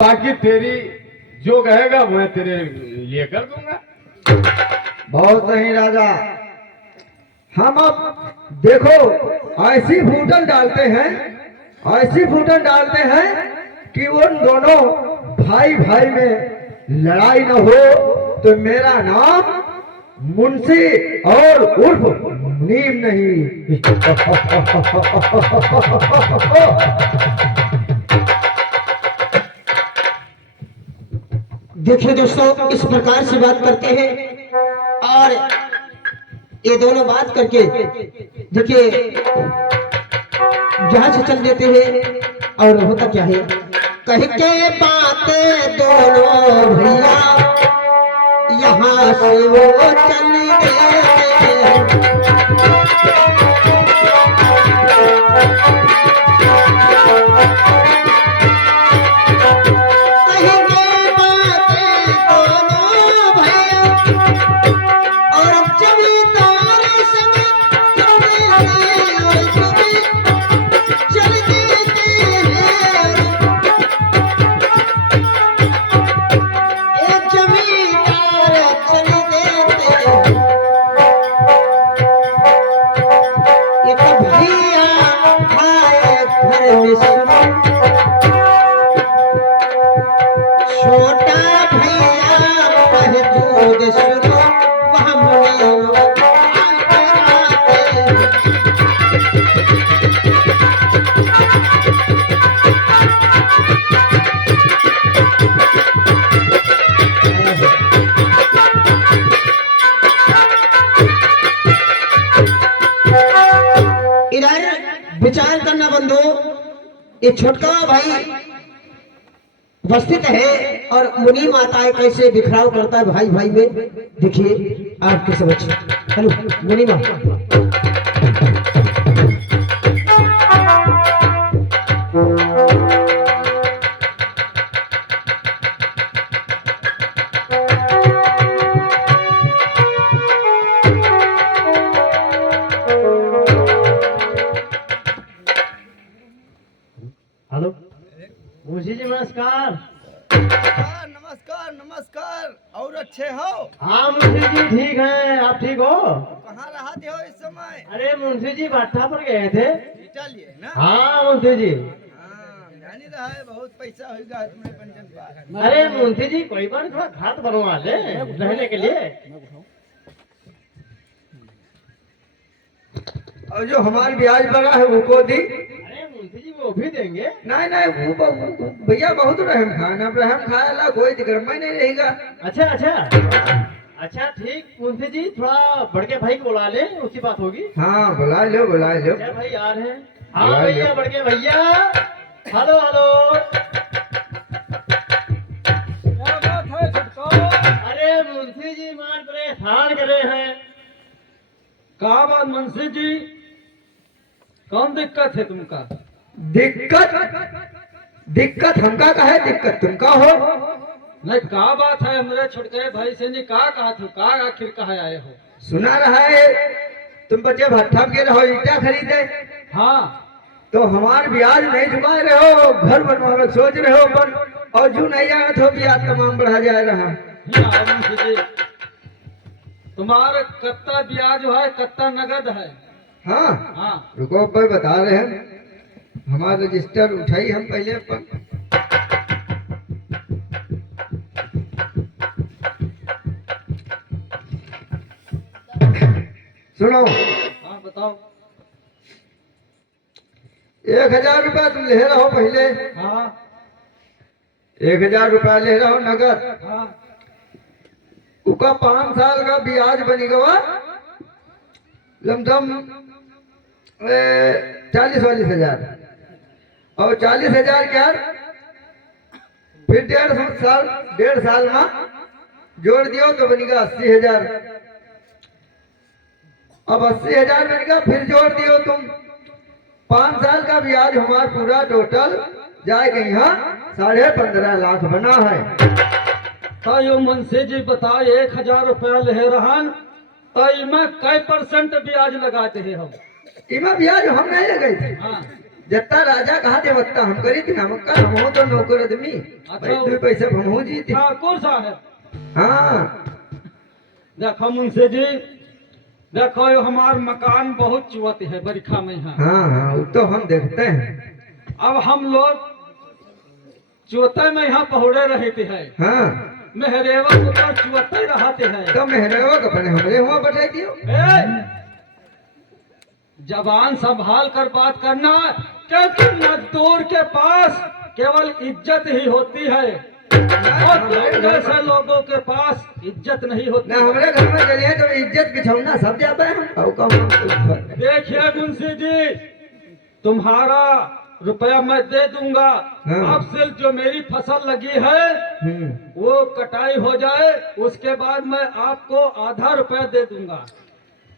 बाकी तेरी जो कहेगा वो तेरे लिए कर दूंगा। बहुत सही राजा। हम अब देखो ऐसी फूटन डालते हैं, ऐसी फूटन डालते हैं कि उन दोनों भाई भाई में लड़ाई न हो। तो मेरा नाम मुंशी और उर्फ मुनीम नहीं। देखिए दोस्तों, इस प्रकार से बात करते हैं और ये दोनों बात करके देखिए जहां से चल देते हैं। और होता क्या है, कह के बातें दोनों भैया यहाँ से वो चल देते हैं। विचार करना बंधु, ये छोटका भाई उपस्थित है और मुनि माताएं कैसे बिखराव करता है भाई भाई में। देखिए आपके समझ। हेलो मुनि माँ, हेलो मुंशी जी नमस्कार। नमस्कार नमस्कार। और अच्छे हो? हाँ मुंशी जी ठीक हैं, आप ठीक हो? कहाँ रहते हो इस समय? अरे मुंशी जी भट्टा पर गए थे। ईटा लिए ना? हाँ मुंशी जी। हाँ, जानी रहा है बहुत पैसा होगा तुम्हें पंचन पार। अरे मुंशी जी कोई बार थोड़ा घाट बनवा ले रहने के लिए। और जो हमारी ब्याज बड़ा है वो को दी। अरे मुंशी जी वो भी देंगे। नहीं नहीं वो भैया बहुत रहम खान, अब रहम खाए ला कोई दिक्कत नहीं रहेगा। अच्छा अच्छा अच्छा ठीक मुंशी जी, थोड़ा बड़के भाई को बुला ले, उसी बात होगी। हाँ बुला लो बुला लो। अच्छा भाई आ रहे हैं। हाँ बुला लो। भैया बड़के भैया। Hello hello. अरे मुंशी जी मान परेशान करे हैं। कहा बात मुंशी जी, कौन दिक्कत है तुमका? दिक्कत दिक्कत हमका का है, दिक्कत तुमका हो। नहीं कहा बात है, मेरे छोटके भाई से ने कहा था, कहा आखिर कहा आए हो? सुना रहा है तुम बच्चे भट्ठा के रहो ईटा खरीदे। हाँ तो हमार ब्याज नहीं चुका रहे हो, घर बनवाने सोच रहे हो पर, और जो नहीं जाना तो ब्याज तमाम बढ़ा जा रहा। हाँ, मुंशी जी तुम्हारा कत्ता ब्याज है, कत्ता नगद है? हाँ हाँ रुको पर बता रहे हैं, हमारा रजिस्टर उठाई हम पहले पर। सुनो हाँ बताओ। 1000 रुपया तुम ले रहो पहले। हाँ 1000 रुपया ले रहो नगद। हाँ उसका 5 साल का ब्याज बनेगा लमसम 40-40 हजार। और 40,000 क्या फिर 1.5 साल में जोड़ दियो तो बनेगा 80,000। अब 80,000 बनेगा, फिर जोड़ दियो तुम 5 साल का ब्याज हमारा पूरा टोटल जाएगा यहाँ 15.5 लाख बना है। तो यो मुंशी जी बताओ, 1000 रुपया ले रहन तो इमे कै % ब्याज लगाते हैं हम? इमा ब्याज हम नहीं लगाई थे। हाँ जितना राजा कहा देवता हम करी थी हम का हम हो तो नौकर आदमी भाई दो पैसे हम हो जी थी ठाकुर साहब हाँ देखो मुंशी जी, देखो ये हमार मकान बहुत चुवत है बरिखा में यहाँ। हाँ हाँ वो तो हम देखते हैं। अब हम लोग चुवते में यहाँ पहुड़े रहते हैं, हाँ मेहरेवा को तो चुवते रहते हैं। तो मेहरेवा अपने हमरे हुआ बैठा दियो। ए, जबान संभाल कर बात करना, क्योंकि मजदूर के पास केवल इज्जत ही होती है और तुम जैसे लोगों के पास इज्जत नहीं होती। ना हमारे घर में चलिए तो इज्जत बिछौना सब जाते हैं। देखिए मुंशी जी, तुम्हारा रुपया मैं दे दूंगा, हाँ। अब सिर्फ जो मेरी फसल लगी है वो कटाई हो जाए, उसके बाद मैं आपको आधा रुपया दे दूंगा,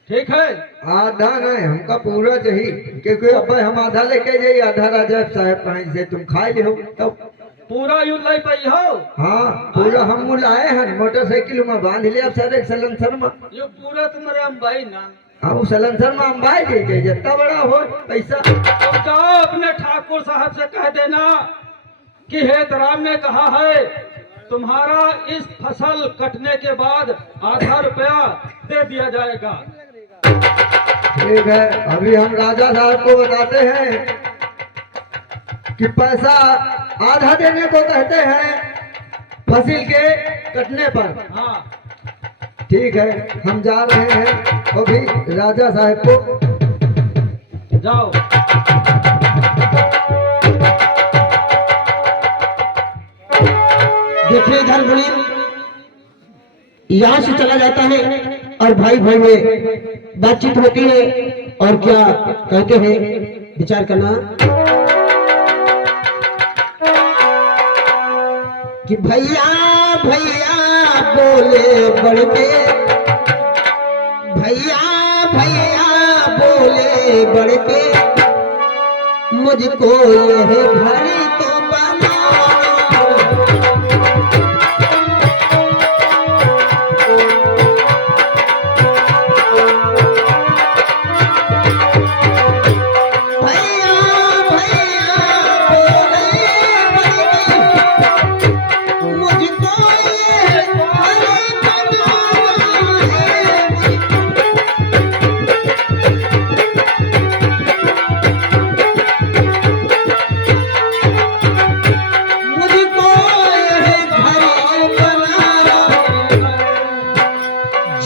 ठीक है? आधा नहीं हमका पूरा चाहिए, क्योंकि अब हम आधा लेके जाइए, आधा राजा साहब कहीं से तुम खा लो तो पूरा यूं लाई पाई हो। हाँ पूरा हम लाए हैं मोटरसाइकिल में बांध लिया सर एक सलेंसर में। ये पूरा तुम्हारे अंबाई ना। हाँ वो सलेंसर में हम बाई दे जितना बड़ा हो पैसा। तो जाओ अपने ठाकुर साहब से कह देना कि हेतराम ने कहा है तुम्हारा इस फसल कटने के बाद आधा रुपया दे दिया जाएगा। ठीक है, अभी हम राजा साहब को बताते हैं कि पैसा आधा देने को कहते हैं फसल के कटने पर। हाँ ठीक है, हम जा रहे हैं अभी राजा साहब को। जाओ। देखिए इधर मुनीम यहाँ से चला जाता है और भाई भाई में बातचीत होती है और क्या कहते हैं विचार करना कि भैया भैया बोले बड़के, भैया भैया बोले बड़के, मुझको यह घर तो बना।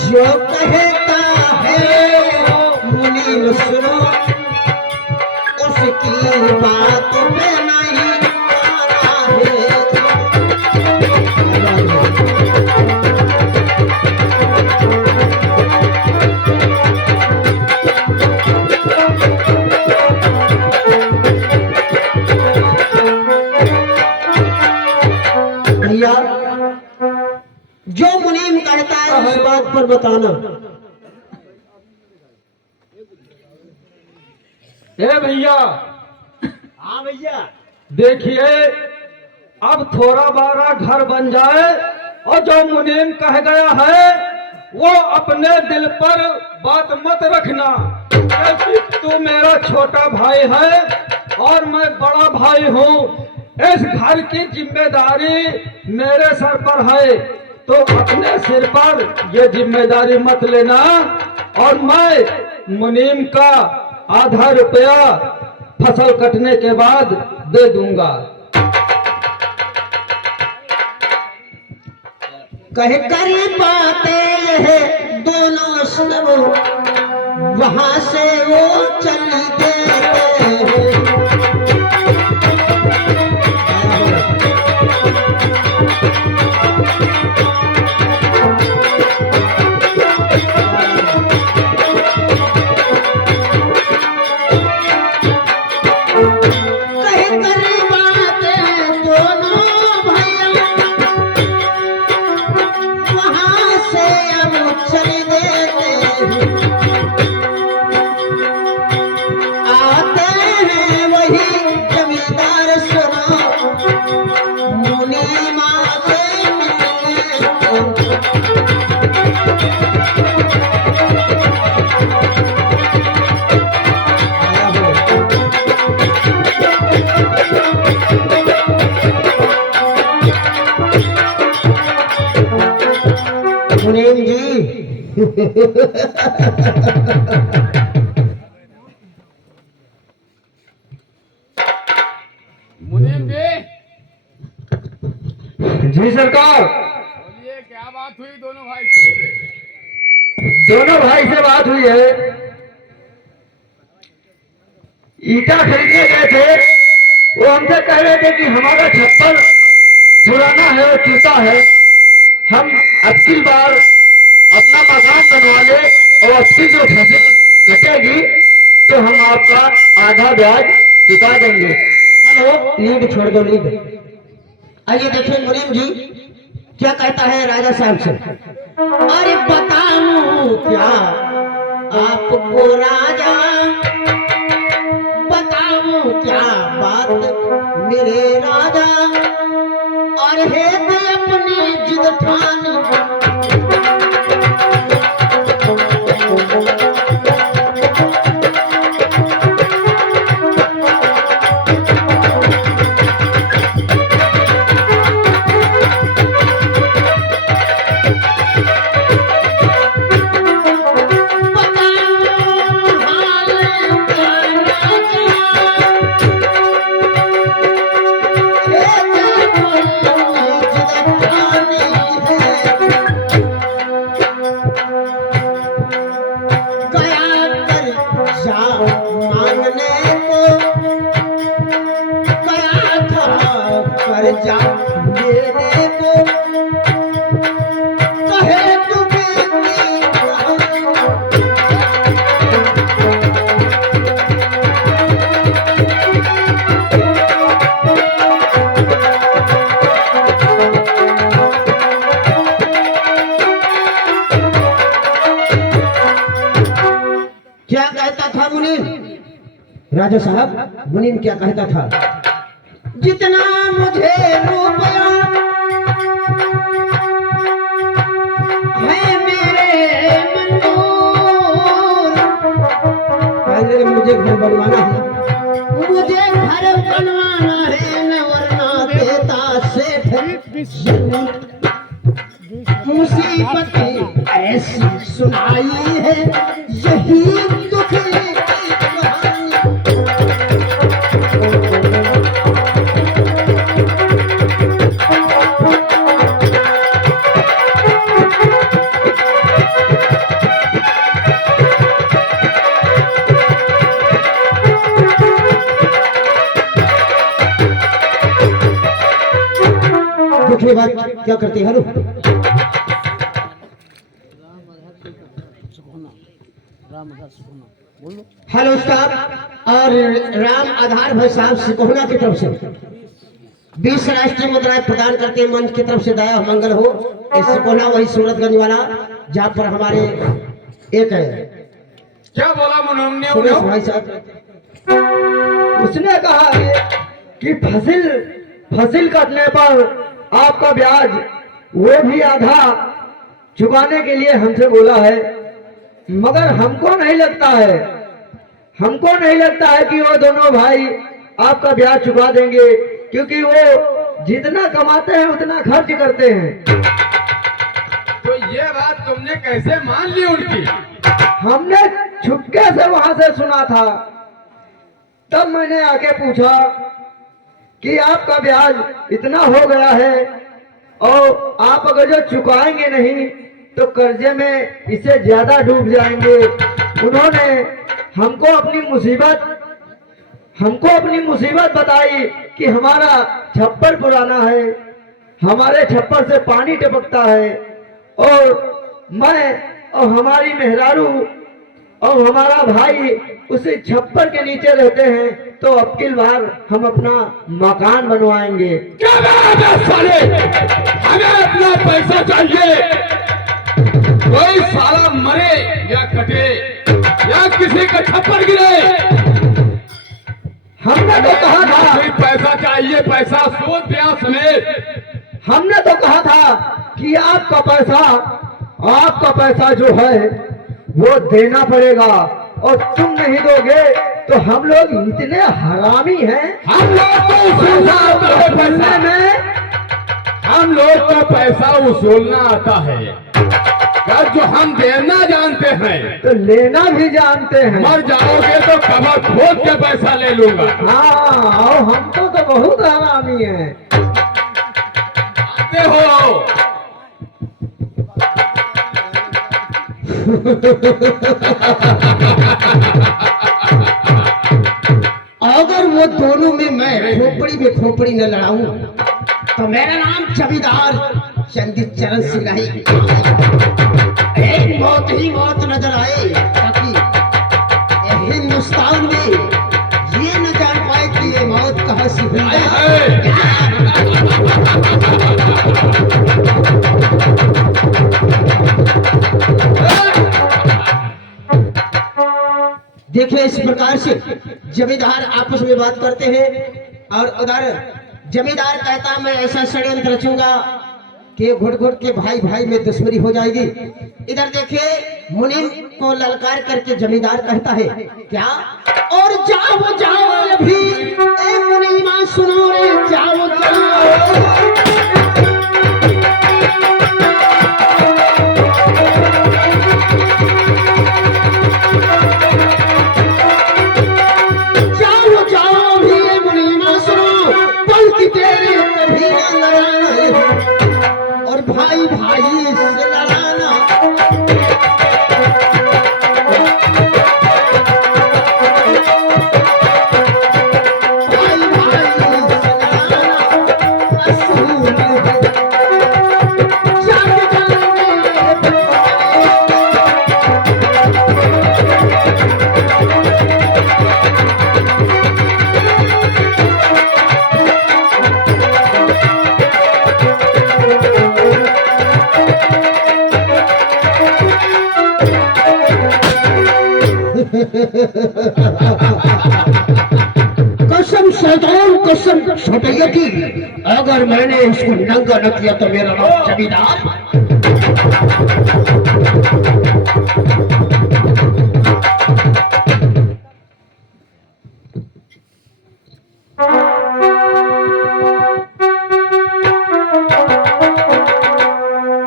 जो कहता है मुनीम सुनो, उसकी बात पे नहीं आना है। भैया जो मुनीम कहता है उस बात पर बताना। ए भैया, हाँ भैया, देखिए अब थोड़ा बारा घर बन जाए और जो मुनीम कह गया है वो अपने दिल पर बात मत रखना, क्योंकि तू मेरा छोटा भाई है और मैं बड़ा भाई हूँ। इस घर की जिम्मेदारी मेरे सर पर है, तो अपने सिर पर ये जिम्मेदारी मत लेना और मैं मुनीम का आधा रुपया फसल कटने के बाद दे दूंगा। कह कर बातें यह दोनों सब वहां से वो चल देते हैं। मुनीम जी। मुनीम जी, जी सरकार। बोलिए क्या बात हुई दोनों भाई से? दोनों भाई से बात हुई है। ईटा खरीदने गए थे, वो हमसे कह रहे थे कि हमारा छप्पर पुराना है और टूटा है, हम अबकी बार अपना मकान बनवा ले और अबकी जो फसल कटेगी तो हम आपका आधा ब्याज चुका देंगे। हेलो, लीड छोड़ दो, लीड। आइए देखिए मुनीम जी क्या कहता है राजा साहब से। अरे बताऊं क्या आपको राजा, बताऊं क्या बात मेरे राजा, और है तो अपनी जिद ठानी। जा मेरे को कहे तुम्हें क्या कहता था मुनीम? राजा साहब, मुनीम क्या कहता था? जितना मुझे रुपया है मेरे मंजूर, पहले मुझे घर बनवाना है, मुझे घर बनवाना है, न वरना देता सेठ मुसीबत ऐसी सुनाई है, यही दुख की कहानी। दूसरी बात क्या करते हैं? हेलो साहब, और राम आधार भाई साहब सिकोहना की तरफ से 20 राष्ट्रीय मुद्राएं प्रदान करते हैं। मंच की तरफ से दया मंगल हो। इस सिकोहना वही सूरतगंज वाला जहाँ पर हमारे एक है क्या बोला मुनीम ने? सुरेश भाई साहब, उसने कहा कि फसल कटने पर आपका ब्याज वो भी आधा चुकाने के लिए हमसे बोला है, मगर हमको नहीं लगता है कि वो दोनों भाई आपका ब्याज चुका देंगे, क्योंकि वो जितना कमाते हैं उतना खर्च करते हैं। तो ये बात तुमने कैसे मान ली उनकी? हमने छुपके से वहां से सुना था, तब मैंने आके पूछा कि आपका ब्याज इतना हो गया है और आप अगर जो चुकाएंगे नहीं तो कर्जे में इससे ज्यादा डूब जाएंगे। उन्होंने हमको अपनी मुसीबत बताई कि हमारा छप्पर पुराना है, हमारे छप्पर से पानी टपकता है, और मैं और हमारी मेहरारू और हमारा भाई उसी छप्पर के नीचे रहते हैं, तो अबकी बार हम अपना मकान बनवाएंगे। क्या बात है साले, हमें अपना पैसा चाहिए। कोई साला मरे या कटे या किसी का छप्पर गिरे, हमने तो कहा था पैसा चाहिए, पैसा सूद ब्याज समेत। हमने तो कहा था कि आपका पैसा जो है वो देना पड़ेगा, और तुम नहीं दोगे तो हम लोग इतने हरामी हैं। हम लोग को उसूलना आता है पैसा, हम लोग को पैसा उसूलना आता है। अगर जो हम देना जानते हैं तो लेना भी जानते हैं। मर जाओगे तो कबर खोद के पैसा ले लूंगा। हाँ, और हमको तो बहुत आरामी है। आते हो अगर वो दोनों में मैं खोपड़ी न लड़ाऊं तो मेरा नाम जमींदार चंदी चरण सिंह नहीं, एक मौत ही मौत नजर आए, ताकि ये हिंदुस्तान में ये न जान पाए कि ये मौत कहाँ से हुई है। देखिए, इस प्रकार से जमींदार आपस में बात करते हैं और उधर जमींदार कहता मैं ऐसा षड्यंत्र रचूंगा कि घुट घुट के भाई भाई में दुश्मनी हो जाएगी। इधर देखिए, मुनीम को ललकार करके जमींदार कहता है क्या, और जाओ जाओ अभी ए मुनीमा सुनो रे, जाओ जाओ भाई भाई से लड़ाना। भाई भाई से लड़ाना असूल है। जाके कसम शैतान कसम छोटैया की, अगर मैंने इसको नंगा न किया तो मेरा नाम जमींदार।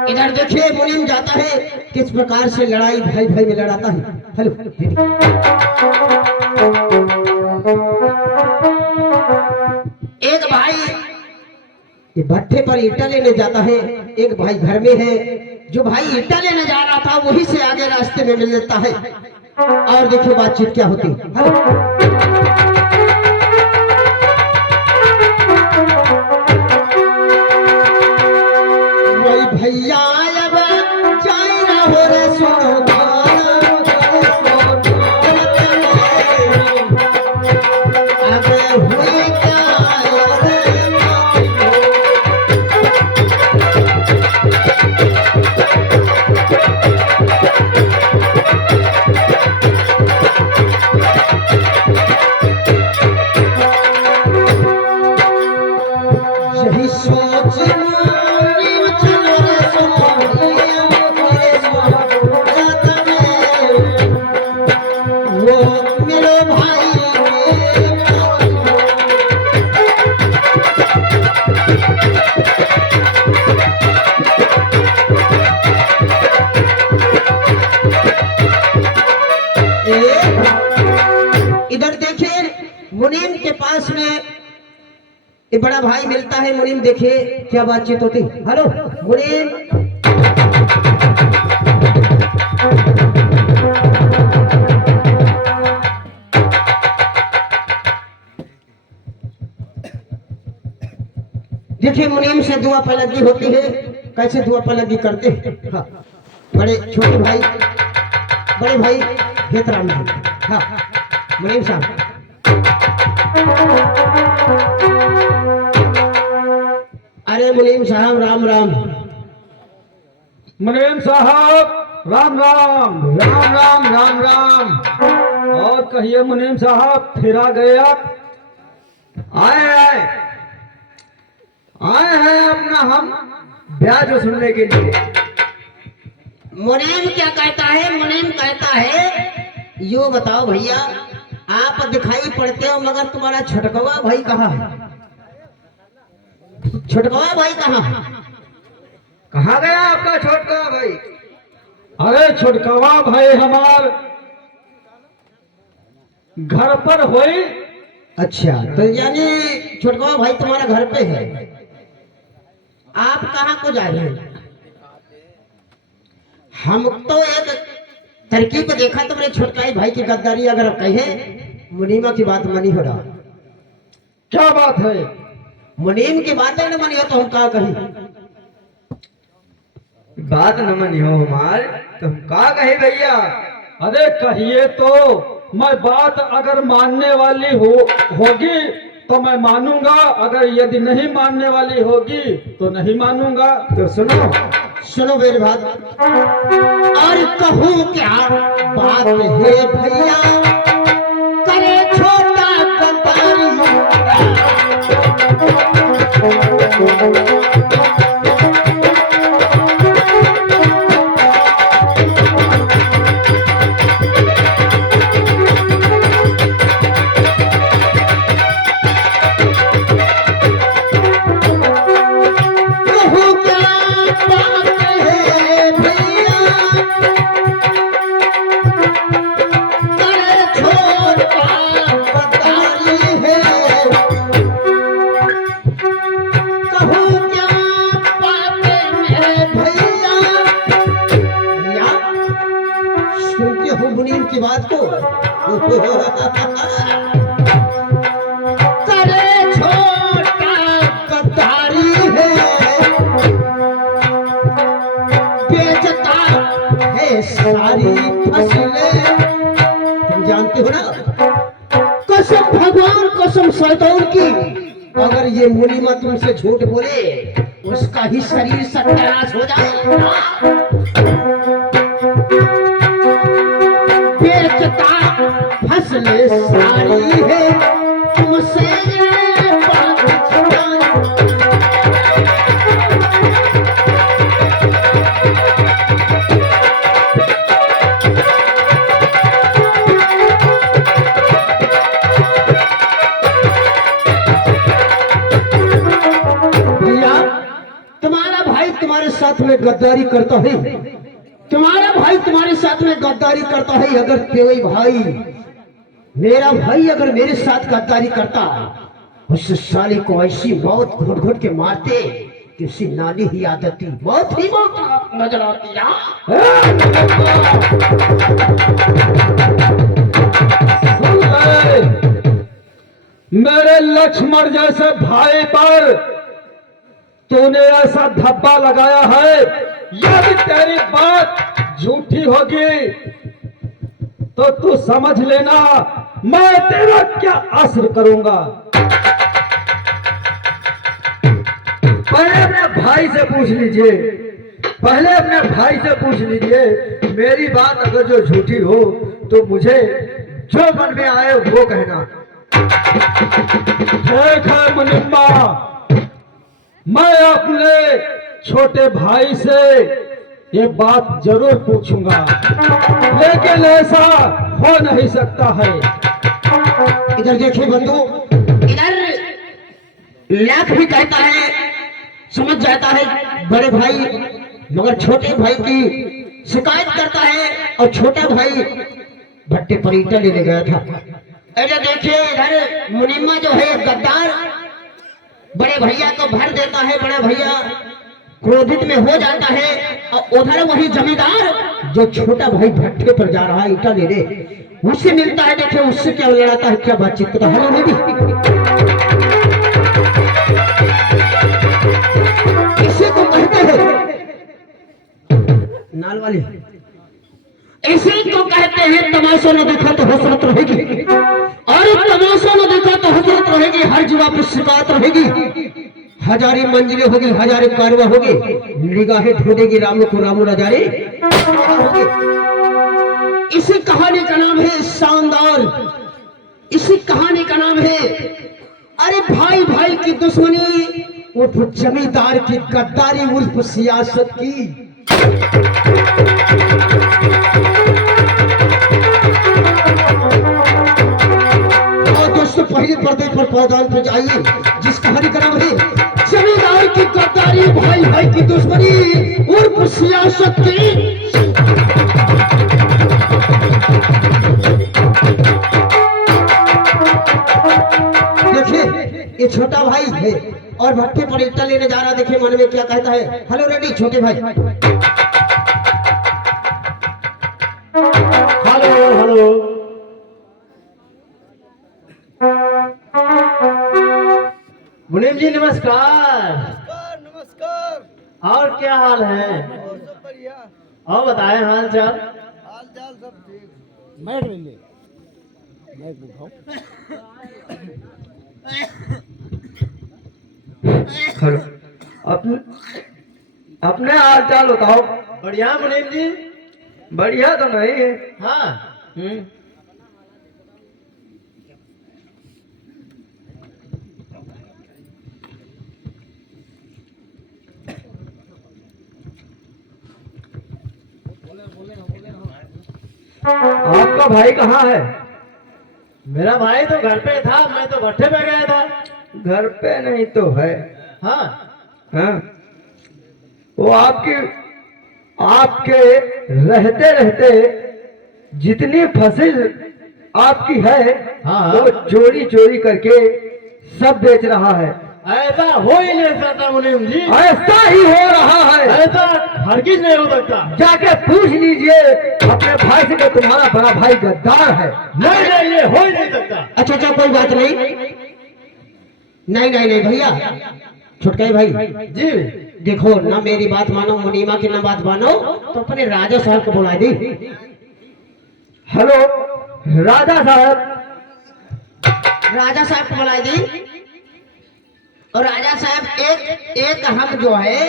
इधर देखिए, मुनीम जाता है किस प्रकार से लड़ाई भाई भाई में लड़ाता है। हेलो, एक भाई ये भट्ठे पर ईटा लेने जाता है, एक भाई घर में है। जो भाई ईटा लेने जा रहा था वही से आगे रास्ते में मिल जाता है और देखिए बातचीत क्या होती है। वही भैया अब जाए ना हो रे सोना, इधर देखिए, मुनीम के पास में एक बड़ा भाई मिलता है। मुनीम देखिए क्या बातचीत होती। हेलो मुनीम, देखिए मुनीम से दुआ पलगी होती है। कैसे दुआ पलगी करते हैं? हाँ, बड़े छोटे भाई, बड़े भाई हेतराम जी। हाँ मुनीम साहब, अरे मुनीम साहब राम राम। मुनीम साहब राम राम। राम राम राम राम। और कहिए मुनीम साहब, फिर आ गए आप? आए आए आए हैं अपना हम ब्याज सुनने के लिए। मुनीम क्या कहता है? मुनीम कहता है यो बताओ भैया, आप दिखाई पड़ते हो मगर तुम्हारा छटकवा भाई कहाँ है? छटकवा भाई कहाँ? कहाँ गया आपका छोटका भाई? अरे छोटकवा भाई हमार घर पर होई। अच्छा, तो यानी छोटका भाई तुम्हारा घर पे है, आप कहाँ को जा रहे हैं? हम तो एक तरकीब को देखा तो मेरे छोटका भाई की गद्दारी अगर आप कहे मुनीमा की बात मनी हो रहा। क्या बात है? मुनीम की बात है ना मनी हो तो हम कहा कही। बात न मनी हो हमार तुम का कहे भैया? अरे कहिए तो, मैं बात अगर मानने वाली होगी तो मैं मानूंगा, अगर यदि नहीं मानने वाली होगी तो नहीं मानूंगा। तो सुनो सुनो मेरी बात, और कहूँ क्या बात है भैया, करे छोटा गद्दारी। कहूँ क्या बात है भैया, करे छोटा गद्दारी है। कहूँ क्या बात है भैया, भैया सुनते हो मुनीम की बात को? करे छोटा गद्दारी है, बेचता है सारी फसलें। तुम जानते हो ना, कसम भगवान कसम शैतान की, अगर ये मुनीमा तुमसे झूठ बोले उसका ही शरीर सत्यानाश हो जाए। बेचता फसलें सारी है, तुमसे ये बात छुपाई। भैया तुम्हारा भाई तुम्हारे साथ में गद्दारी करता है, तुम्हारा भाई तुम्हारे साथ में गद्दारी करता है। अगर कोई भाई, मेरा भाई अगर मेरे साथ गद्दारी करता, उस साले को ऐसी मौत घुट घुट के मारते कि उसकी नानी ही याद आती, बहुत ही मौत नजर आती। सुन ले, मेरे लक्ष्मण जैसे भाई पर तूने ऐसा धब्बा लगाया है, यदि तेरी बात झूठी होगी तो तू समझ लेना मैं तेरा क्या असर करूंगा। पहले अपने भाई से पूछ लीजिए, पहले अपने भाई से पूछ लीजिए। मेरी बात अगर जो झूठी हो तो मुझे जो मन में आए वो कहना। ठीक है मुनिम्मा, मैं अपने छोटे भाई से ये बात जरूर पूछूंगा, लेकिन ऐसा हो नहीं सकता है। इधर देखिए बंधु, इधर लाख भी कहता है, समझ जाता है बड़े भाई, मगर छोटे भाई की शिकायत करता है, और छोटा भाई भट्टे पर ईंटा लेने गया था। इधर देखिए, इधर मुनीमा जो है गद्दार बड़े भैया को भर देता है, बड़ा भैया क्रोधित में हो जाता है, और उधर वही जमींदार जो छोटा भाई भट्टे पर जा रहा है ईंटा लेने, उससे मिलता है। देखिए उससे क्या लड़ाता है, क्या बातचीत करता है। हेलो बेबी, इसे को कहते हैं नाल वाले, इसी को कहते हैं तमाशा न देखा तो हसरत रहेगी, और तमाशा न देखा तो हसरत रहेगी। हर जगह पर शिकायत रहेगी, हजारी मंजिलें होगी, हजारे कारवा होगी, निगाहें ढूंढेगी रामू को, रामू नजारे। इसी कहानी का नाम है शानदार, इसी कहानी का नाम है अरे भाई भाई की दुश्मनी, उर्फ जमींदार की गद्दारी, उर्फ सियासत की। और दोस्तों पहले पर्दे पर पौधान पर जाइए, जिस कहानी का नाम है जमींदार की गद्दारी, भाई भाई की दुश्मनी, उर्फ सियासत की। पैसा लेने जा रहा, देखिए मन में क्या कहता है। हेलो रेडी छोटे भाई। Hello hello. मुनीम जी नमस्कार। नमस्कार नमस्कार। और क्या हाल है? और सब बढ़िया। और बताएं हाल चाल। हाल चाल सब ठीक। हेलो, अपने हाल चाल बताओ। बढ़िया मुनीम जी। बढ़िया तो नहीं है। हाँ आपका भाई कहाँ है? मेरा भाई तो घर पे था, मैं तो भट्टे पे गया था। घर पे नहीं तो है। हाँ हाँ, वो आपके रहते रहते जितनी फसल आपकी है हाँ। वो चोरी चोरी करके सब बेच रहा है। ऐसा हो ही नहीं सकता मुनीम जी। ऐसा ही हो रहा है। ऐसा हरगिज नहीं हो सकता। जाके पूछ लीजिए अपने भाई से कि तुम्हारा बड़ा भाई गद्दार है। नहीं नहीं, ये हो ही नहीं सकता। अच्छा अच्छा कोई बात नहीं। नहीं नहीं नहीं भैया, छुटकाई भाई जी देखो ना, मेरी बात मानो, मुनीमा की ना बात मानो, तो अपने राजा साहब को बुला दी। हेलो राजा साहब। राजा साहब को बुला दी। और राजा साहब एक हम जो है,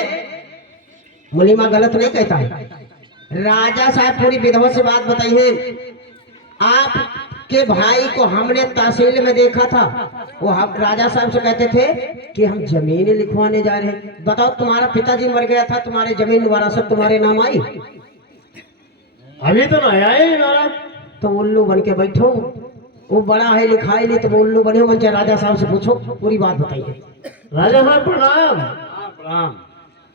मुनीमा गलत नहीं कहता है, राजा साहब पूरी विधवा से बात बताई है। आपके भाई को हमने तहसील में देखा था, वो हम राजा साहब से कहते थे कि हम जमीन लिखवाने जा रहे हैं। बताओ तुम्हारा पिताजी मर गया था, तुम्हारी जमीन विरासत तुम्हारे नाम आई? अभी तो नहीं आए महाराज। तो उल्लू बन के बैठो, वो बड़ा है लिखा ही नहीं तो वो उल्लू बने। मन राजा साहब से पूछो, पूरी बात बताइए। राजा साहब प्रणाम। प्रणाम।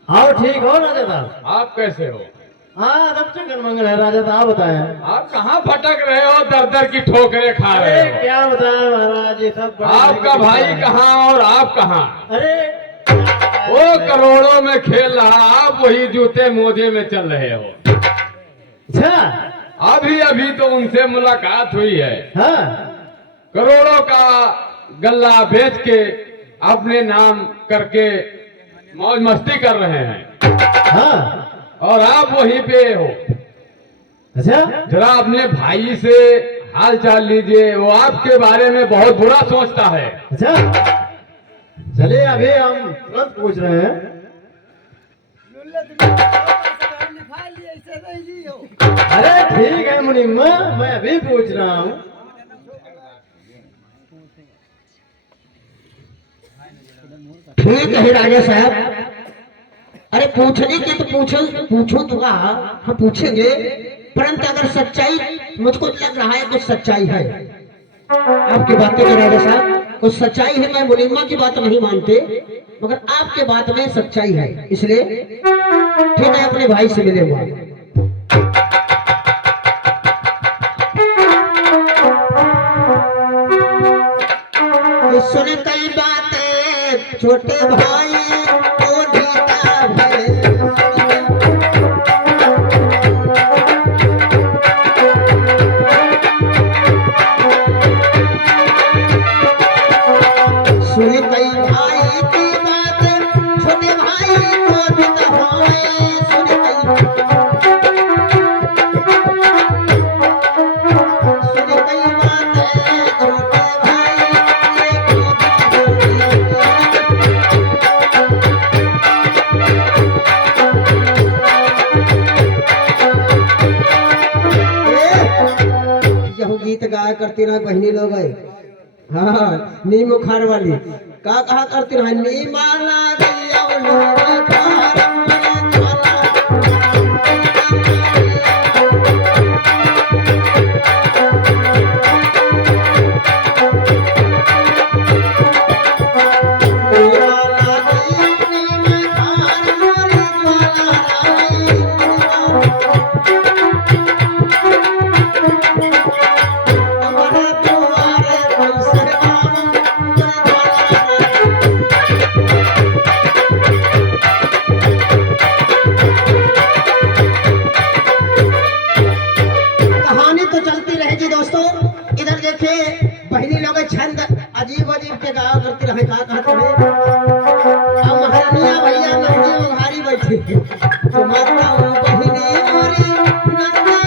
आओ ठीक हो राजा साहब? आप कैसे हो? हाँ सब चंगन मंगल है राजा साहब। बताएं आप कहाँ भटक रहे हो, दर दर की ठोकरें खा रहे अरे हो? क्या बताएं महाराज, ये सब बड़ा आपका भाई भाई कहाँ और आप कहाँ? अरे वो करोड़ों में खेल रहा, आप वही जूते मोजे में चल रहे हो। अच्छा अभी अभी तो उनसे मुलाकात हुई है। हाँ करोड़ों का गल्ला बेच के अपने नाम करके मौज मस्ती कर रहे हैं, हाँ और आप वहीं पे हो। अच्छा जरा अपने भाई से हाल चाल लीजिए, वो आपके बारे में बहुत बुरा सोचता है। अच्छा चलिए अभी हम तुरंत पूछ रहे हैं। लुल्ले तुम्हें लिखा लिए ऐसे नहीं जी हो। अरे ठीक है मुनिम्मा, मैं अभी पूछ रहा हूँ। ठीक है राजा साहब। अरे पूछने की तो पूछो तो कहा, हम पूछेंगे, परंतु अगर सच्चाई मुझको लग रहा है कुछ सच्चाई है आपकी बातें में राजा साहब, कुछ सच्चाई है। मैं मुनीमा की बात नहीं मानते, मगर आपके बात में सच्चाई है, इसलिए ठीक है अपने भाई से मिले हुआ। सुन कई बातें छोटे भाई को जीता है। सुन कई भाई की बात छोटे भाई को जीता है। सुन कई बातें छोटे भाई यहू गीत गाया करती रहे बहनी लोग है। हाँ नीम उखाड़ वाली का कहा करती रहे, नीमा लागी अब नीम उखाड़ मन खाला। नीमा लागी नीम उखाड़ मोरी ज्वाला लाई। हमारे तुम्हारे पैसे आम बैठी तुम्हारा बहिनी मोरी नन्ना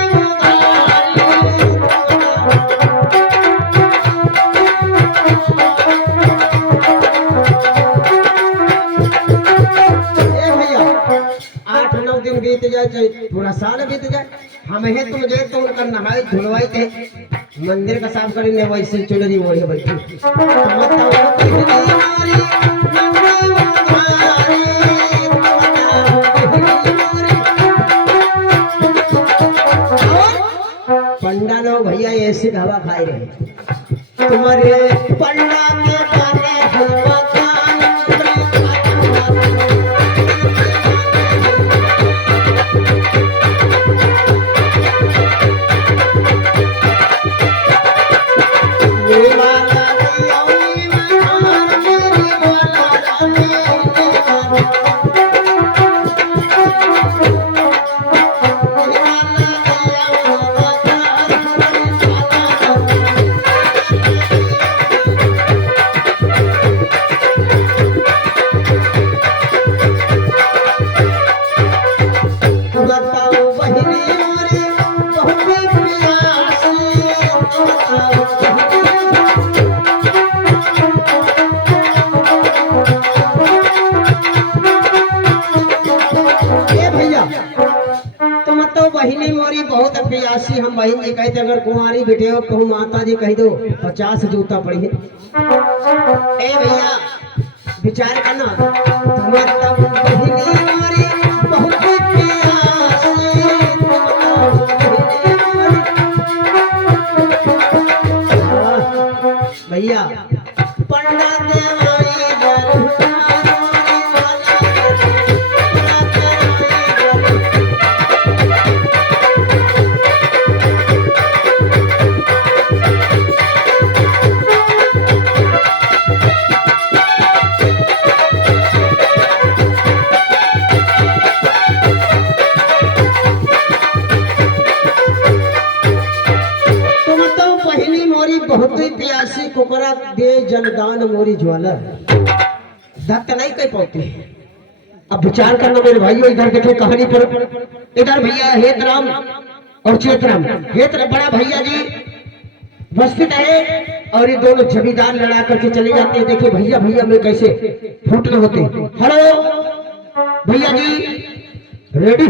ए भैया 8-9 दिन बीत जाए चाहे पूरा साल बीत जाए हम है तुम जे तो उनका नहाई धुलवाई थे मंदिर का साफ करेंगे वैसे चुनरी मोड़ी बैठी पंडा लोग भैया ऐसी हवा खाए रहे तुम्हारे पंडा के गाने हवा बहिनी मोरी बहुत प्यासी हम बहन जी कहते अगर कुंवारी बेटे हो कहूँ माता जी कह दो 50 जूता पड़ी है ए भैया विचार करना तुम्हारा बहिनी मोरी बहुत प्यासी भैया पंडा देवाई बहुत ही प्यासी कुकरा दे जनदान मोरी ज्वाला धक्का नहीं कह पाती। अब विचार करना मेरे भाइयों इधर देखिए कहानी पर इधर भैया हेतराम और चेतराम हेतराम बड़ा भैया जी उपस्थित है और ये दोनों जमींदार लड़ा करके चले जाते हैं। देखिए भैया भैया में कैसे फूटने होते। हेलो भैया जी रेडी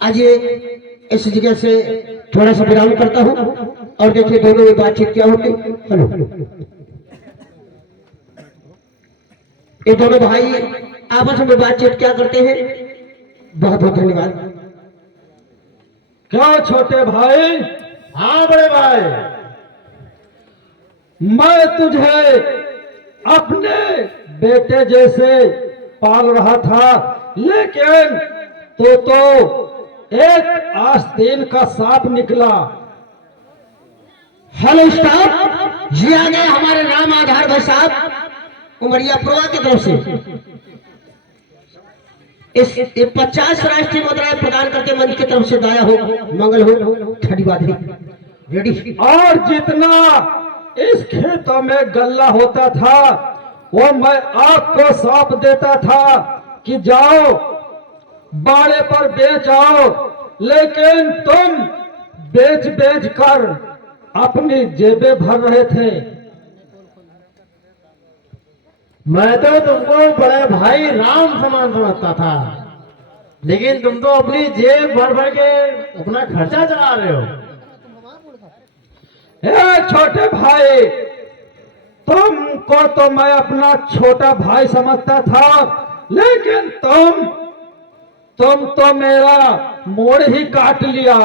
आज ये इस जगह से थोड़ा सा विराम करता हूँ और देखिए दोनों में बातचीत क्या होती। हेलो ये दोनों भाई आपस में बातचीत क्या करते हैं। बहुत बहुत धन्यवाद। क्या छोटे भाई? हाँ बड़े भाई। मैं तुझे अपने बेटे जैसे पाल रहा था, लेकिन तू तो एक आस्तीन का सांप निकला। हेलो स्टाफ, जी आ गए हमारे नाम आधार भाई साहब उमरिया पुरवा की तरफ से। इस 50 राष्ट्रीय मुद्राएं प्रदान करके मंच की तरफ से दाया हो, मंगल हो, ठंडी बात रेडी। और जितना इस खेतों में गल्ला होता था वो मैं आपको सौंप देता था कि जाओ बाड़े पर बेच आओ, लेकिन तुम बेच बेच कर अपनी जेबें भर रहे थे। मैं तो तुमको बड़े भाई राम समान समझता था, लेकिन तुम तो अपनी जेब भर भर के अपना खर्चा चला रहे हो। छोटे भाई, तुमको तो मैं अपना छोटा भाई समझता था, लेकिन तुम तो मेरा मोड़ ही काट लिया।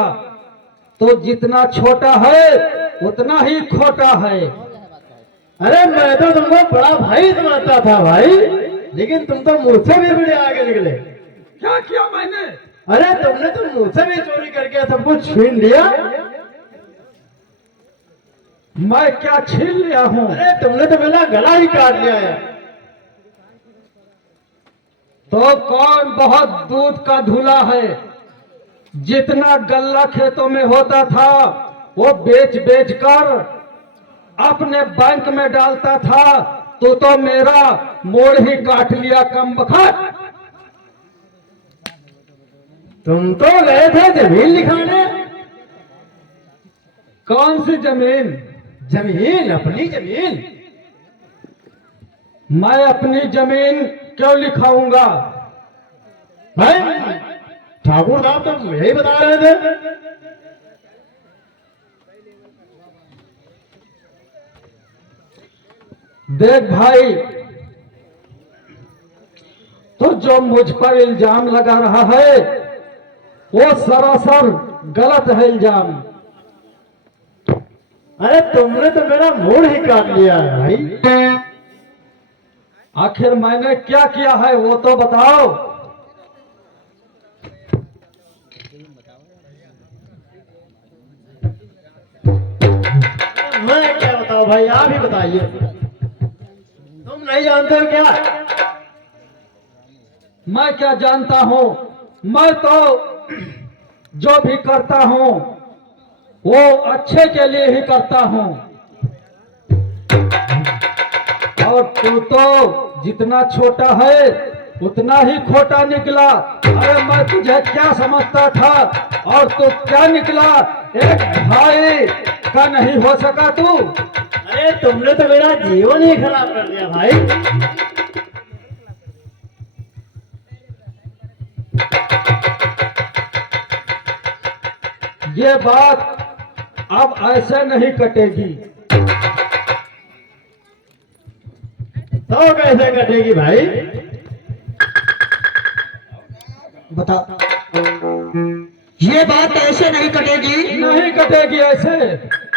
तो जितना छोटा है उतना ही खोटा है। अरे मैं तो तुमको बड़ा भाई समझता था भाई, लेकिन तुम तो मुझसे भी बड़े आगे निकले। क्या किया मैंने? अरे तुमने तो मुझसे भी चोरी करके सब कुछ छीन लिया। मैं क्या छीन लिया हूँ? अरे तुमने तो मेरा गला ही काट लिया है। तो कौन बहुत दूध का धुला है? जितना गल्ला खेतों में होता था वो बेच बेच कर अपने बैंक में डालता था। तो मेरा मोड़ ही काट लिया कमबख्त। तुम तो गए थे जमीन लिखाने। कौन सी जमीन? जमीन, अपनी जमीन। मैं अपनी जमीन क्यों लिखाऊंगा? भाई ठाकुर साहब तो यही बता रहे थे। देख भाई, तो जो मुझ पर इल्जाम लगा रहा है वो सरासर गलत है इल्जाम। अरे तुमने तो मेरा मूड ही काट लिया है भाई। आखिर मैंने क्या किया है वो तो बताओ। मैं क्या बताऊं भाई, आप ही बताइए। तुम नहीं जानते हो क्या? मैं क्या जानता हूं? मैं तो जो भी करता हूं वो अच्छे के लिए ही करता हूं। और तू तो जितना छोटा है उतना ही खोटा निकला। अरे मैं तुझे क्या समझता था और तू क्या निकला? एक भाई का नहीं हो सका तू। अरे तुमने तो मेरा जीवन ही खराब कर दिया भाई। ये बात अब ऐसे नहीं कटेगी। तो कैसे कटेगी भाई? बता, ये बात ऐसे नहीं कटेगी। नहीं कटेगी ऐसे।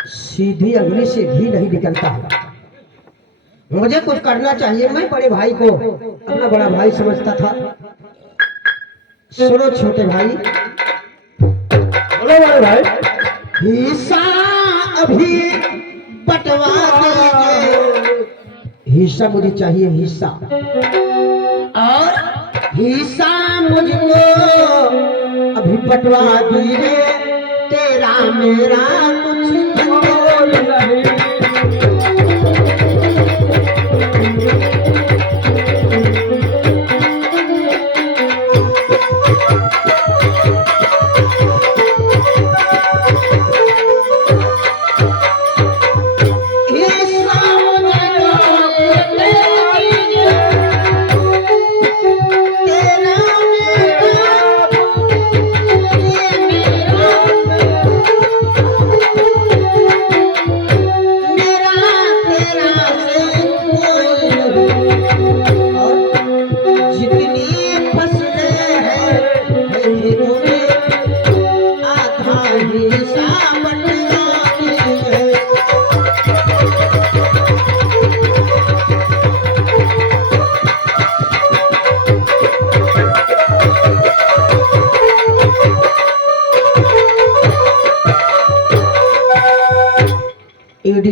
सीधी अग्नि से घी नहीं निकलता। मुझे कुछ करना चाहिए। मैं बड़े भाई को अपना बड़ा भाई समझता था। सुनो छोटे भाई, बोलो बड़े भाई। हिस्सा अभी बंटवा दीजिए। हिस्सा मुझे चाहिए, हिस्सा। और हिस्सा मुझको अभी बंटवा दीजिए। तेरा मेरा कुछ नहीं।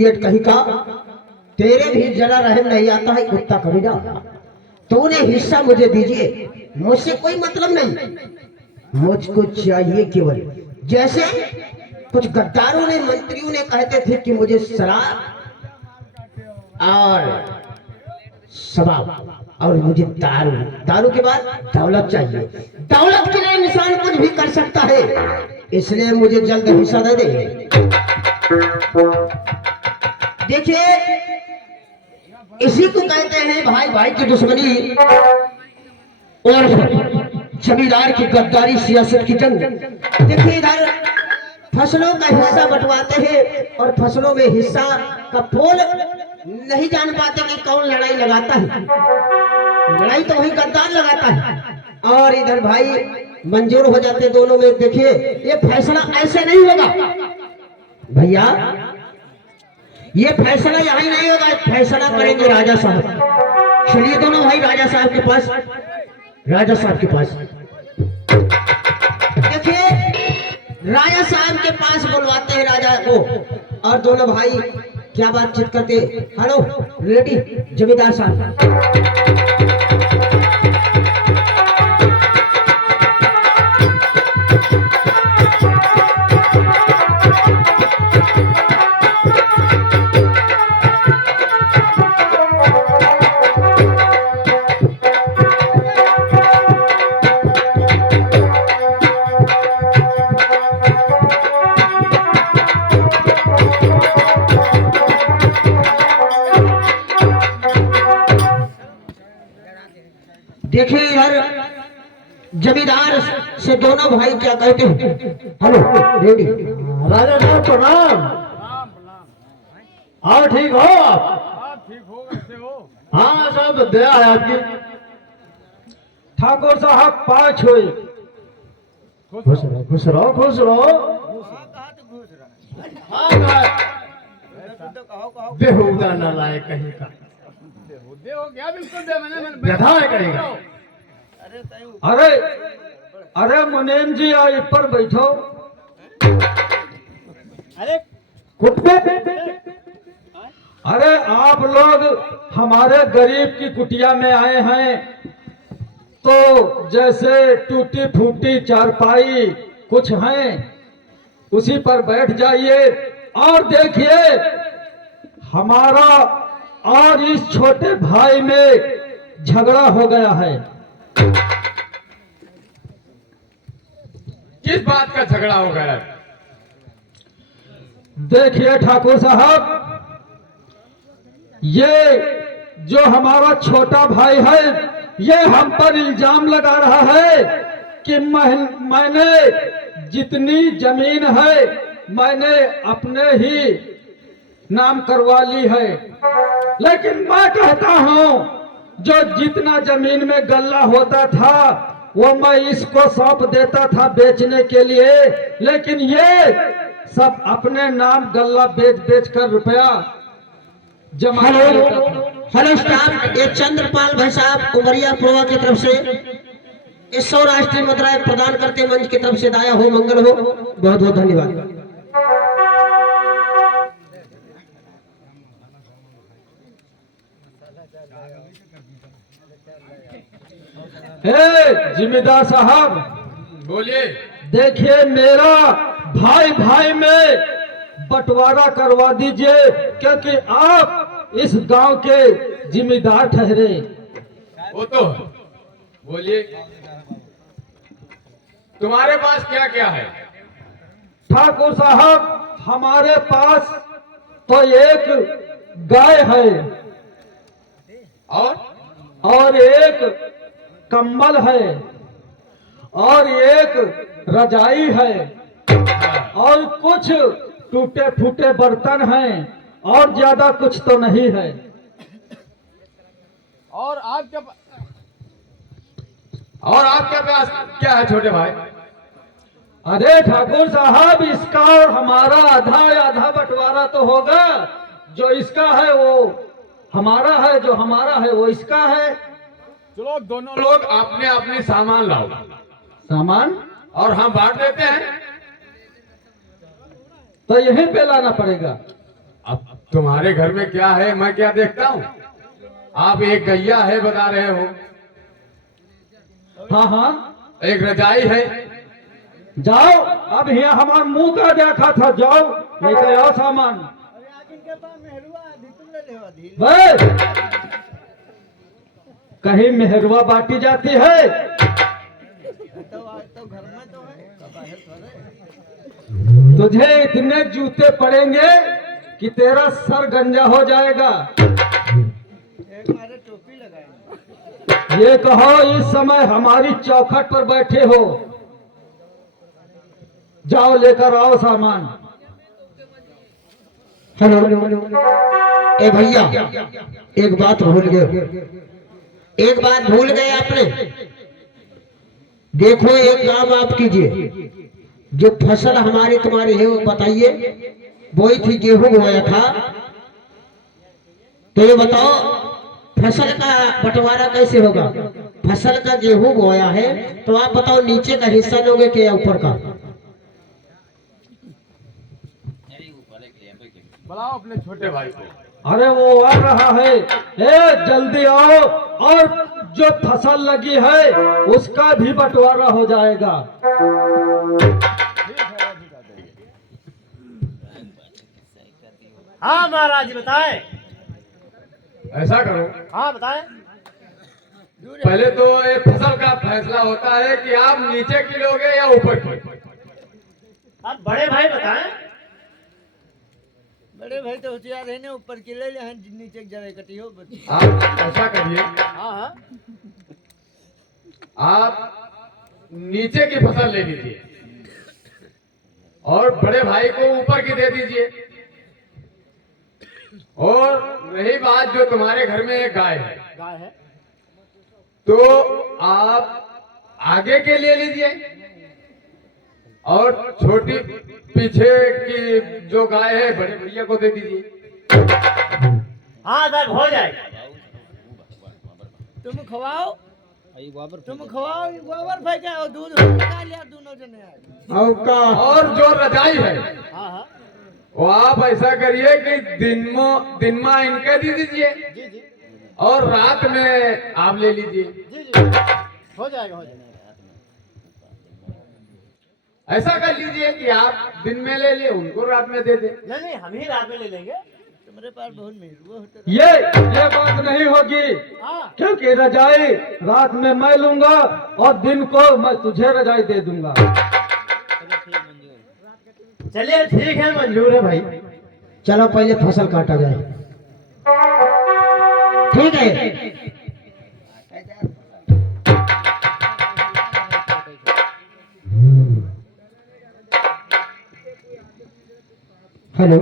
इडियट कहीं का, तेरे भी जरा रहम नहीं आता है कुत्ता कमीना। तूने हिस्सा मुझे दीजिए, मुझसे कोई मतलब नहीं, मुझको चाहिए केवल जैसे कुछ गद्दारों ने मंत्रियों ने कहते थे कि मुझे शराब और शराब और मुझे दारू, दारू के बाद दौलत चाहिए। दौलत के लिए इंसान कुछ भी कर सकता है, इसलिए मुझे जल्द हिस्सा दे दे। देखिए इसी को कहते हैं भाई भाई की दुश्मनी और जमींदार की गद्दारी, सियासत की जंग। देखिए इधर फसलों का हिस्सा बंटवाते हैं और फसलों में हिस्सा का पोल नहीं जान पाते कि कौन लड़ाई लगाता है। लड़ाई तो वही गद्दार लगाता है और इधर भाई मंजूर हो जाते दोनों में। देखिए ये फैसला ऐसे नहीं होगा भैया, ये फैसला यही नहीं होगा, फैसला करेंगे राजा साहब। चलिए दोनों भाई राजा साहब के पास, राजा साहब के पास। देखिए राजा साहब के पास बुलवाते हैं राजा को और दोनों भाई क्या बातचीत करते। हेलो रेडी जमींदार साहब। देखिए यार जमींदार से दोनों भाई क्या कहते हैं। Hello ready. राजा साहब प्रणाम। हाँ ठीक हो आप? ठीक हो, कैसे हो? हाँ सब दया है आपकी। ठाकुर साहब पाँच हुई। खुश रहो खुश रहो खुश रहो। हाँ बेहुदा नालायक कहीं का, दे हो गया, बिल्कुल दे, मैंने व्यथा है कहीं का। अरे अरे मुनीम जी आई पर बैठो। कुत्ते अरे आप लोग हमारे गरीब की कुटिया में आए हैं तो जैसे टूटी फूटी चारपाई कुछ हैं उसी पर बैठ जाइए और देखिए हमारा और इस छोटे भाई में झगड़ा हो गया है। किस बात का झगड़ा हो गया? देखिए ठाकुर साहब, ये जो हमारा छोटा भाई है ये हम पर इल्जाम लगा रहा है कि मैंने जितनी जमीन है मैंने अपने ही नाम करवा ली है, लेकिन मैं कहता हूं जो जितना जमीन में गल्ला होता था वो मैं इसको सौंप देता था बेचने के लिए, लेकिन ये सब अपने नाम गल्ला बेच बेच कर रुपया जमा कर लेता था। हेलो स्टाफ, ये चंद्रपाल भाई साहब उमरिया प्रोवा की तरफ से इस सौराष्ट्रीय मुद्राएं प्रदान करते मंच की तरफ से दाया हो, मंगल हो। बहुत बहुत धन्यवाद। जिम्मेदार साहब बोलिए। देखिए मेरा भाई भाई में बंटवारा करवा दीजिए क्योंकि आप इस गांव के जिम्मेदार ठहरे। वो तो बोलिए, तुम्हारे पास क्या क्या है? ठाकुर साहब हमारे पास तो एक गाय है और एक कंबल है और एक रजाई है और कुछ टूटे फूटे बर्तन हैं और ज्यादा कुछ तो नहीं है। और आपके पास क्या है छोटे भाई? अरे ठाकुर साहब इसका और हमारा आधा आधा बंटवारा तो होगा। जो इसका है वो हमारा है, जो हमारा है वो इसका है। चलो दोनों लोग अपने अपने सामान लाओ सामान और हम बांट देते हैं। तो यहीं पे लाना पड़ेगा। अब तुम्हारे घर में क्या है मैं क्या देखता हूँ? आप एक गैया है बता रहे हो, हाँ हाँ, एक रजाई है। जाओ, अब यहाँ हमारे मुंह का देखा था, जाओ लेकर आओ सामान। अरे आज इनके पास मेहरुआ आधी तुम ले ले आधी। बस कहीं मेहरवा बांटी जाती है। तो आज तो घर में तो है बाहर थोड़े। तुझे इतने जूते पड़ेंगे कि तेरा सर गंजा हो जाएगा। एक मारे टोपी लगाए। ये कहो इस समय हमारी चौखट पर बैठे हो, जाओ लेकर आओ सामान। हेलो, ए भैया, एक बात भूल गए, एक बात भूल गए आपने। देखो एक काम आप कीजिए, जो फसल हमारी तुम्हारी है वो बताइए। बोई थी, गेहूं बोया था, तो ये बताओ फसल का बंटवारा कैसे होगा? फसल का गेहूं बोया है तो आप बताओ नीचे का हिस्सा लोगे कि या ऊपर का? बुलाओ अपने छोटे भाई को। अरे वो आ रहा है, ए जल्दी आओ, और जो फसल लगी है उसका भी बंटवारा हो जाएगा। हाँ महाराज बताएं। ऐसा करो, हाँ बताएं। पहले तो ये फसल का फैसला होता है कि आप नीचे की लोगे या ऊपर की। आप बड़े भाई बताएं। बड़े भाई तो होशियार है ना, ऊपर की ले ले, नीचे की जरा इकट्ठी हो। आप ऐसा करिए, हाँ हाँ, आप नीचे की फसल ले लीजिए और बड़े भाई को ऊपर की दे दीजिए। और रही बात जो तुम्हारे घर में एक गाय है, गाय है। तो आप आगे के ले लीजिए और छोटी पीछे की जो गाय है बड़े भैया को दे दीजिए। हाँ सर हो जाएगा। तुम खवाओ, तुम खवाओ, गोबर फेंके और दूध निकाल लिया दोनों जने। और जो रजाई है हाँ हाँ, वो आप ऐसा करिए कि दिन में इनके दे दीजिए जी जी और रात में आप ले लीजिए। जी जी, हो जाएगा हो जाएगा। ऐसा कर लीजिए कि आप दिन में ले ले, उनको रात में दे दे। नहीं नहीं, हम ही रात में ले लेंगे। तुम्हारे पास बहुत मेहरुआ होता है। ये बात नहीं होगी, हाँ क्योंकि रजाई रात में मैं लूंगा और दिन को मैं तुझे रजाई दे दूंगा। चलिए ठीक है, मंजूर है भाई। चलो पहले फसल काटा जाए। ठीक है, हेलो।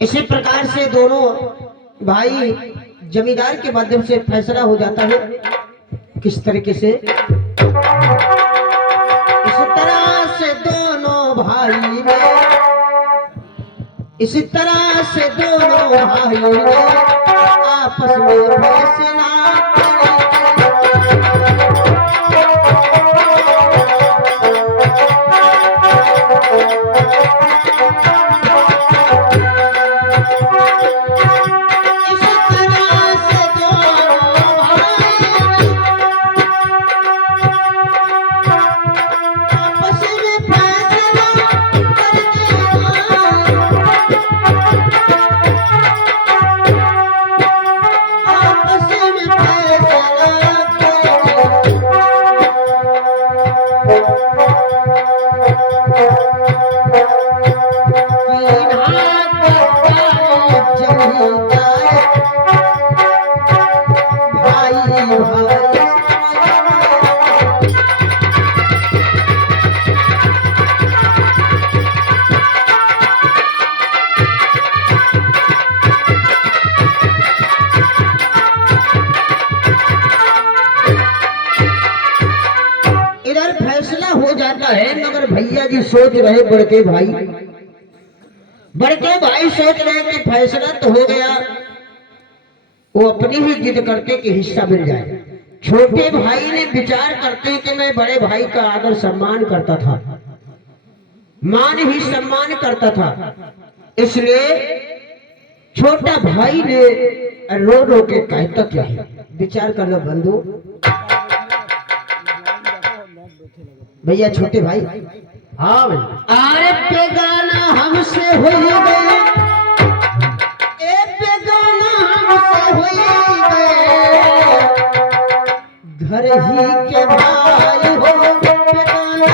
इसी प्रकार से दोनों भाई जमींदार के माध्यम से फैसला हो जाता है। किस तरीके से? इसी तरह से दोनों भाई ने, इसी तरह से दोनों भाई ने आपस में फैसला भैया जी सोच रहे, बड़के भाई सोच रहे कि फैसला तो हो गया, वो अपनी ही जिद करते कि हिस्सा मिल जाए। छोटे भाई ने विचार करते कि मैं बड़े भाई का आदर सम्मान करता था, मान ही सम्मान करता था। इसलिए छोटा भाई ने रो रो के कहता क्या है, विचार कर लो बंधु। भैया छोटे भाई, हाँ भाई, अरे बेगाना हमसे हो गए, ए बेगाना हमसे हो गए, घर ही के भाई हो बेगाना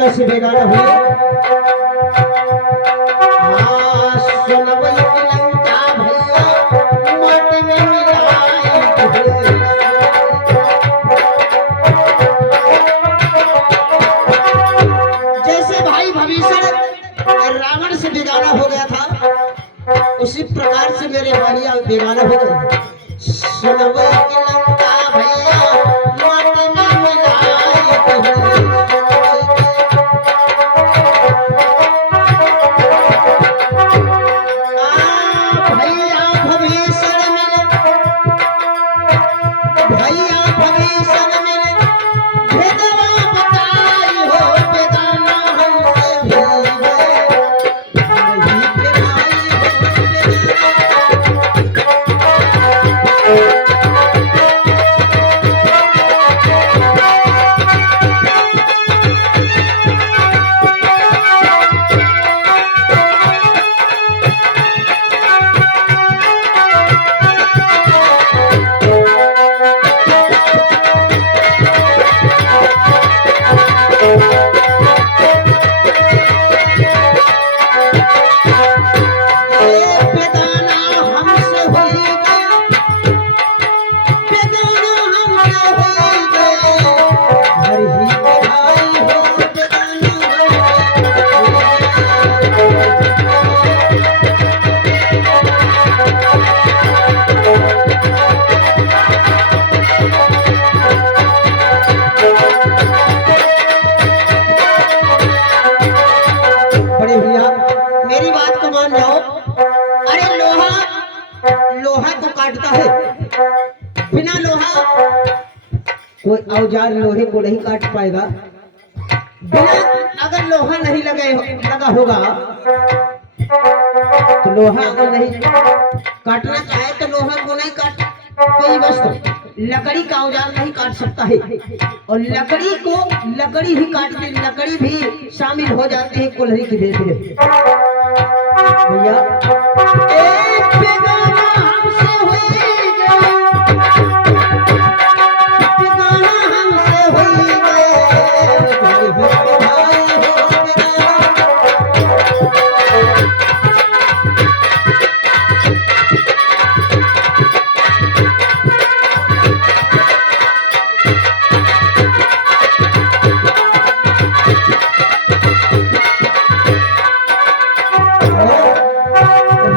कैसे बेगाना हुए। सोनवई की लंका भैया माटी में मिलाई जैसे भाई भविष्य रावण से बेगाना हो गया था, उसी प्रकार से मेरे भाइया बेगाना हो गए। सोनवई की लंका भैया माटी में मिलाई कोई औजार लोहे को नहीं काट पाएगा। बिना अगर लोहा नहीं लगा होगा तो लोहा अगर नहीं काटना चाहे तो लोहा को नहीं काट, कोई वस्तु लकड़ी का औजार नहीं काट सकता है। और लकड़ी को लकड़ी ही काटती, लकड़ी भी शामिल हो जाती है कुल्हड़ी की भेद में। भैया एक बेगाना हमसे हुई गए, बेगाना हमसे हुई गए, भाई हो बेगाना।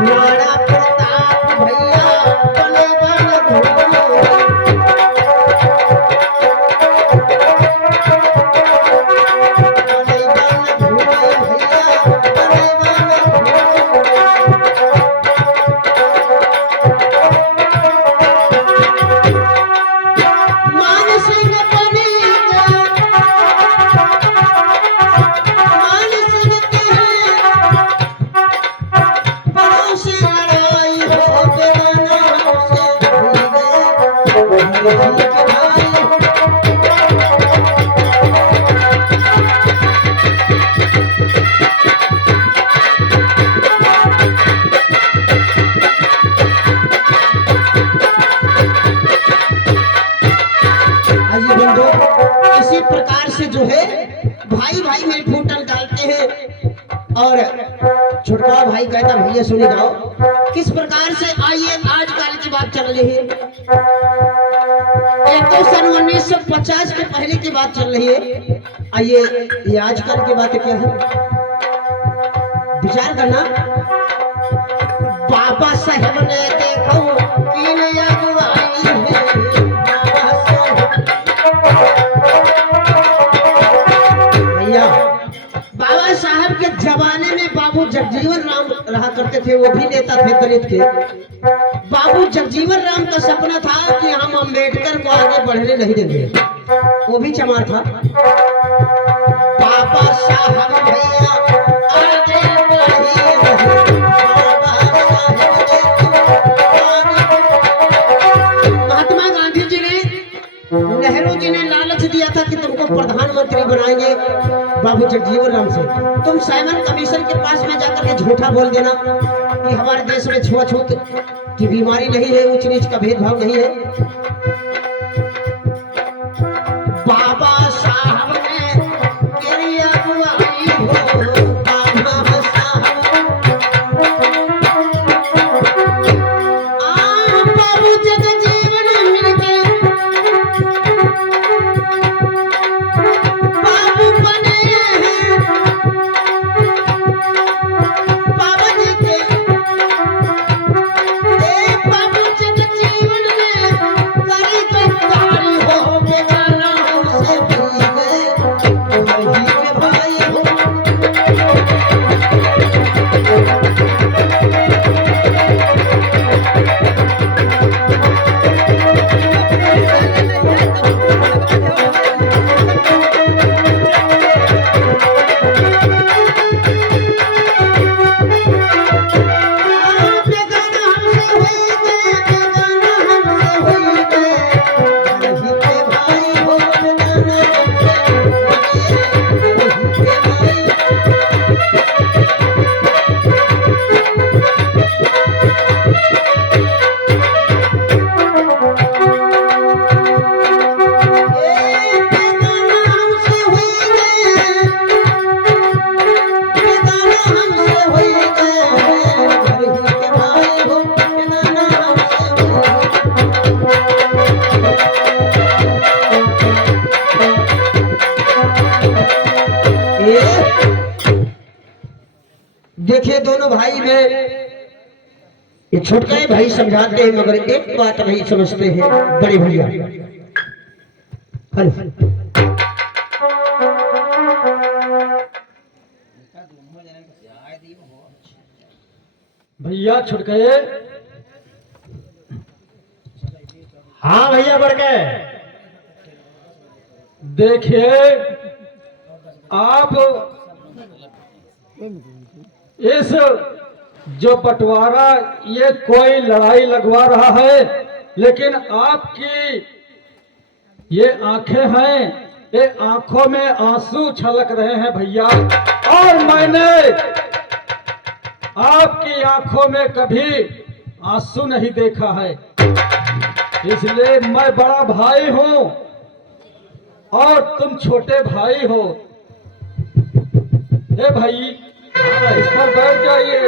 राणा आइए बंधु, इसी प्रकार से जो है भाई भाई में फूटन डालते हैं। और छोटका भाई कहता भैया सुनी जाओ किस प्रकार से। आइए आजकल की बात चल रही है, एक तो सन 1950 के पहले की बात चल रही है। आइए ये आजकल की बात क्या है, विचार करना। बाबा साहब ने देखो कि नया अगुवाई है, बाबा साहब। भैया बाबा साहब के जमाने में बाबू जगजीवन राम रहा करते थे, वो भी नेता थे दलित के। बाबू जगजीवन राम का सपना था कि हम अंबेडकर को आगे बढ़ने नहीं देंगे, वो भी चमार था। बाबा साहब भैया आगे बढ़िए रहे, बाबा साहब महात्मा गांधी जी ने, नेहरू जी ने लालच दिया था कि तुमको प्रधानमंत्री बनाएंगे बाबू जगजीवन राम से। तुम साइमन कमीशन के पास में जाकर के झूठा बोल देना कि हमारे देश में छुआछूत की बीमारी नहीं है, ऊंच नीच का भेदभाव नहीं है। बाबा साहब ने केरी अगुवाई हो, बाबा साहब। बाबू जगजीवन मिलके बाबू बने हैं, बाबा जी के। बाबू जगजीवन ने करी गद्दारी हो, बेगाना हमसे भी गए, तुम्हारे ही के भाई हो। बेगाना हमसे हुई गए, बेगाना हमसे हुई गए, तुम्हारे ही के भाई हो, बेगाना हमसे हुई गए, तुम्हारे ही के भाई। बेगाना हमसे हुई गए, बेगाना हमसे हुई गए, तुम्हारे ही के भाई हो, बेगाना हमसे हुई गए। देखिए दोनों भाई में ये छोटका ही भाई समझाते हैं, मगर एक बात नहीं समझते हैं बड़े भैया। हेलो भैया छुटके, हाँ भैया बढ़ के। देखिए आप इस जो बंटवारा ये कोई लड़ाई लगवा रहा है, लेकिन आपकी ये आंखें हैं, ये आंखों में आंसू छलक रहे हैं भैया। और मैंने आपकी आंखों में कभी आंसू नहीं देखा है, इसलिए मैं बड़ा भाई हूं और तुम छोटे भाई हो। ए भाई, इस पर बैठ जाइए।